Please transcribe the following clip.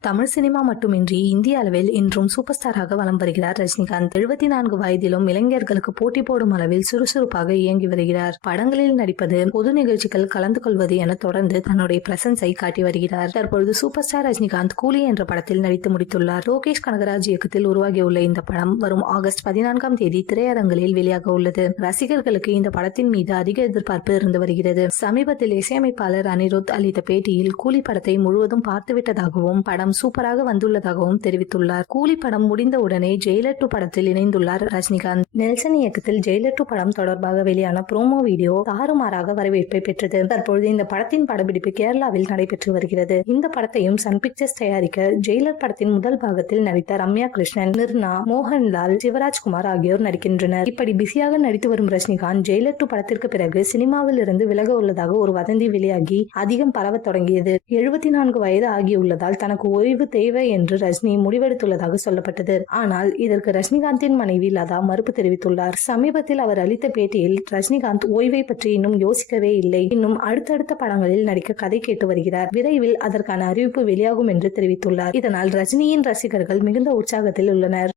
Tamil cinema மட்டுமின்றி இந்திய அளவில் இன்றும் சூப்பர் ஸ்டாராக வலம் வருகிறார் ரஜினிகாந்த். எழுபத்தி நான்கு வயதிலும் இளைஞர்களுக்கு போட்டி போடும் அளவில் சுறுசுறுப்பாக இயங்கி வருகிறார். படங்களில் நடிப்பது பொது நிகழ்ச்சிகள் கலந்து கொள்வது என தொடர்ந்து தன்னுடைய பிரசன்ஸை காட்டி வருகிறார். தற்பொழுது சூப்பர் ஸ்டார் ரஜினிகாந்த் கூலி என்ற படத்தில் நடித்து முடித்துள்ளார். லோகேஷ் கனகராஜ் இயக்கத்தில் உருவாகியுள்ள இந்த படம் வரும் ஆகஸ்ட் பதினான்காம் தேதி திரையரங்களில் வெளியாக உள்ளது. ரசிகர்களுக்கு இந்த படத்தின் மீது அதிக எதிர்பார்ப்பு இருந்து வருகிறது. சமீபத்தில் இசையமைப்பாளர் அனிருத் அளித்த பேட்டியில் கூலி படத்தை முழுவதும் பார்த்துவிட்டதாகவும் படம் சூப்பராக வந்துள்ளதாகவும் தெரிவித்துள்ளார். கூலி படம் முடிந்த உடனே ஜெயிலர் டூ படத்தில் இணைந்துள்ளார் ரஜினிகாந்த். நெல்சன் இயக்கத்தில் ஜெயிலர் டூ படம் தொடர்பாக வெளியான ப்ரோமோ வீடியோ தாறுமாறாக வரவேற்பை பெற்றது. தற்பொழுது இந்த படத்தின் படப்பிடிப்பு கேரளாவில் நடைபெற்று வருகிறது. இந்த படத்தையும் சன் பிக்சர்ஸ் தயாரிக்க ஜெயிலர் படத்தின் முதல் பாகத்தில் நடித்த ரம்யா கிருஷ்ணன் நிர்னா மோகன்லால் சிவராஜ்குமார் ஆகியோர் நடிக்கின்றனர். இப்படி பிஸியாக நடித்து வரும் ரஜினிகாந்த் ஜெயிலர் டூ படத்திற்கு பிறகு சினிமாவில் இருந்து விலக உள்ளதாக ஒரு வதந்தி வெளியாகி அதிகம் பரவத் தொடங்கியது. எழுபத்தி நான்கு வயது ஆகியுள்ளதால் தனக்கு ஓய்வு தேவை என்று ரஜினி முடிவெடுத்துள்ளதாக சொல்லப்பட்டது. ஆனால் இதற்கு ரஜினிகாந்தின் மனைவி லதா மறுப்பு தெரிவித்துள்ளார். சமீபத்தில் அவர் அளித்த பேட்டியில் ரஜினிகாந்த் ஓய்வை பற்றி இன்னும் யோசிக்கவே இல்லை. இன்னும் அடுத்தடுத்த படங்களில் நடிக்க கதை கேட்டு வருகிறார். விரைவில் அதற்கான அறிவிப்பு வெளியாகும் என்று தெரிவித்துள்ளார். இதனால் ரஜினியின் ரசிகர்கள் மிகுந்த உற்சாகத்தில் உள்ளனர்.